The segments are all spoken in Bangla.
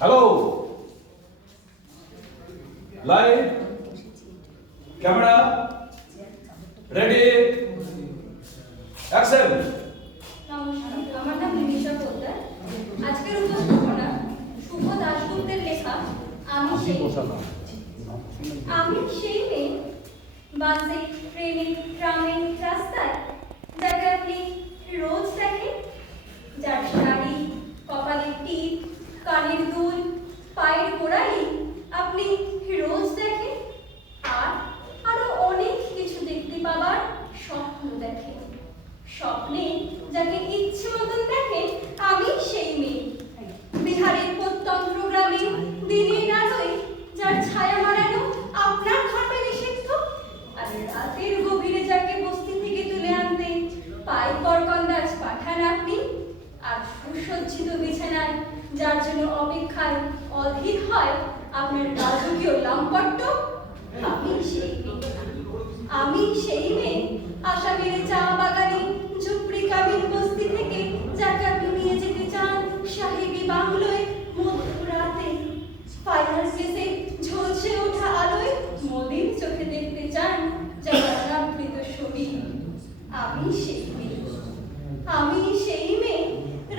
Hello, light, camera, ready, action. নমস্কার, আমার নাম নিমিষা পোদ্দার। আজকের উপস্থাপনা শুভ দাশগুপ্তের লেখা আমি সেই মেয়ে। বাসে, ট্রেনে, ট্রামে, রাস্তায় যাকে আপনি রোজ দেখেন, যার শাড়ি, কপালের টিপ, কানের দুল, পায়ের গোড়ালি আপনি রোজ দেখেন, আর আরো অনেক কিছু দেখতে পাবার স্বপ্ন দেখেন। স্বপ্নে যাকে ইচ্ছে মতন দেখেন, আমি সেই মেয়ে। বিহারের প্রত্যন্ত গ্রামে দিনের আলোয় যার ছায়া মারানো আপনার ঘাটে নিষিদ্ধ, আর রাতের গভীরে যাকে বস্তি থেকে তুলে আনতে পাই করকন্দাজ পাঠান আপনি, আর সুসজ্জিত বিছানায় যার জন্য অপেক্ষায় অধীর হয় আপনার রাজকীয় লাম্পট্য, আমি সেই মেয়ে। আমি সেই মেয়ে আসামের চা বাগানে ঝুপড়ি কাবিন বস্তি থেকে যাকে আপনি নিয়ে যেতে চান সাহেবী বাংলোয় মধ্যরাতে, ফাইনাল স্পেসে ঝলসে ওঠা আলোয় মলিন চোখে দেখতে চান যার অনাবৃত ছবি। আমি সেই মেয়ে। আমি সেই মেয়ে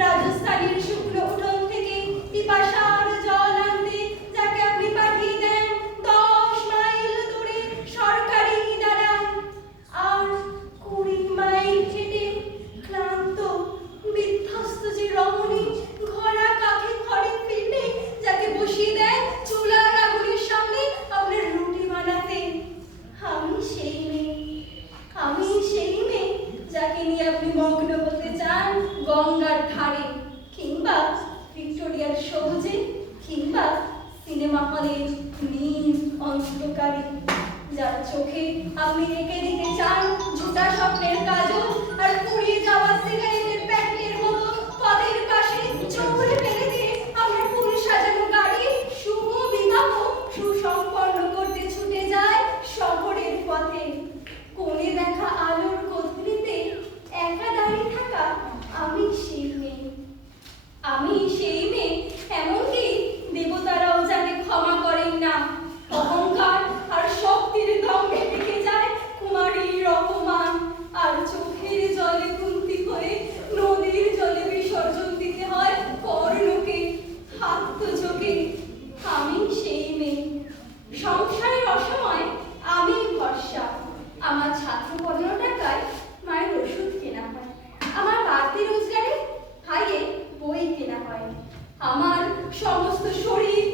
রাজস্থানের শুকনো উঠোন থেকে পিপাসার জল আনতে যাকে আপনি পাঠিয়ে দেন 10 মাইল দূরে সরকারি দাঁড়ান, আর 20 মাইল হেঁটে ক্লান্ত বিধ্বস্ত যে রমণী ঘোড়া কাঁধে ঘরে ফিরলে যাকে বসিয়ে দেন চুলার আগুনের সামনে আপনার রুটি বানাতে। আমি সেই মেয়ে। আমি সেই মেয়ে যাকে নিয়ে আপনি মগ্ন হতে চান গঙ্গার ধারে, কিংবা ভিক্টোরিয়ার সবুজে, কিংবা সিনেমা হলের নীল অন্ধকারে, যার চোখে আপনি এঁকে দিতে চান ঝোঁটা স্বপ্নের কাজল, আর পুড়িয়ে যাওয়া সিগারেটের প্যাকেটের মতো পথের পাশে চোখে ফেলে দিয়ে আপনার ফুল সাজানো গাড়ি শুভ বিবাহ সুসম্পন্ন করতে ছুটে যায় শহরের পথে। কোণে দেখা আলোর কতলিতে একা দাঁড়িয়ে থাকা আমি সেই মেয়ে। আমি সেই মেয়ে, এমনকি দেবতারাও যাকে ক্ষমা করেন না। অহংকার আর শক্তির দম্ভে থেকে যায় কুমারী রহমান, আর চোখের জলে কুন্তি হয়ে নদীর জলে বিসর্জন দিতে হয় কর্ণকে আত্মযোগে। আমি সেই মেয়ে। সংসারের অসময় আমি ভরসা। আমার ছাত্র 15 টাকায় মায়ের ওষুধ কেনা হয়, আমার বাড়তি রোজগারে ভাইয়ের বই কেনা হয়। আমার সমস্ত শরীর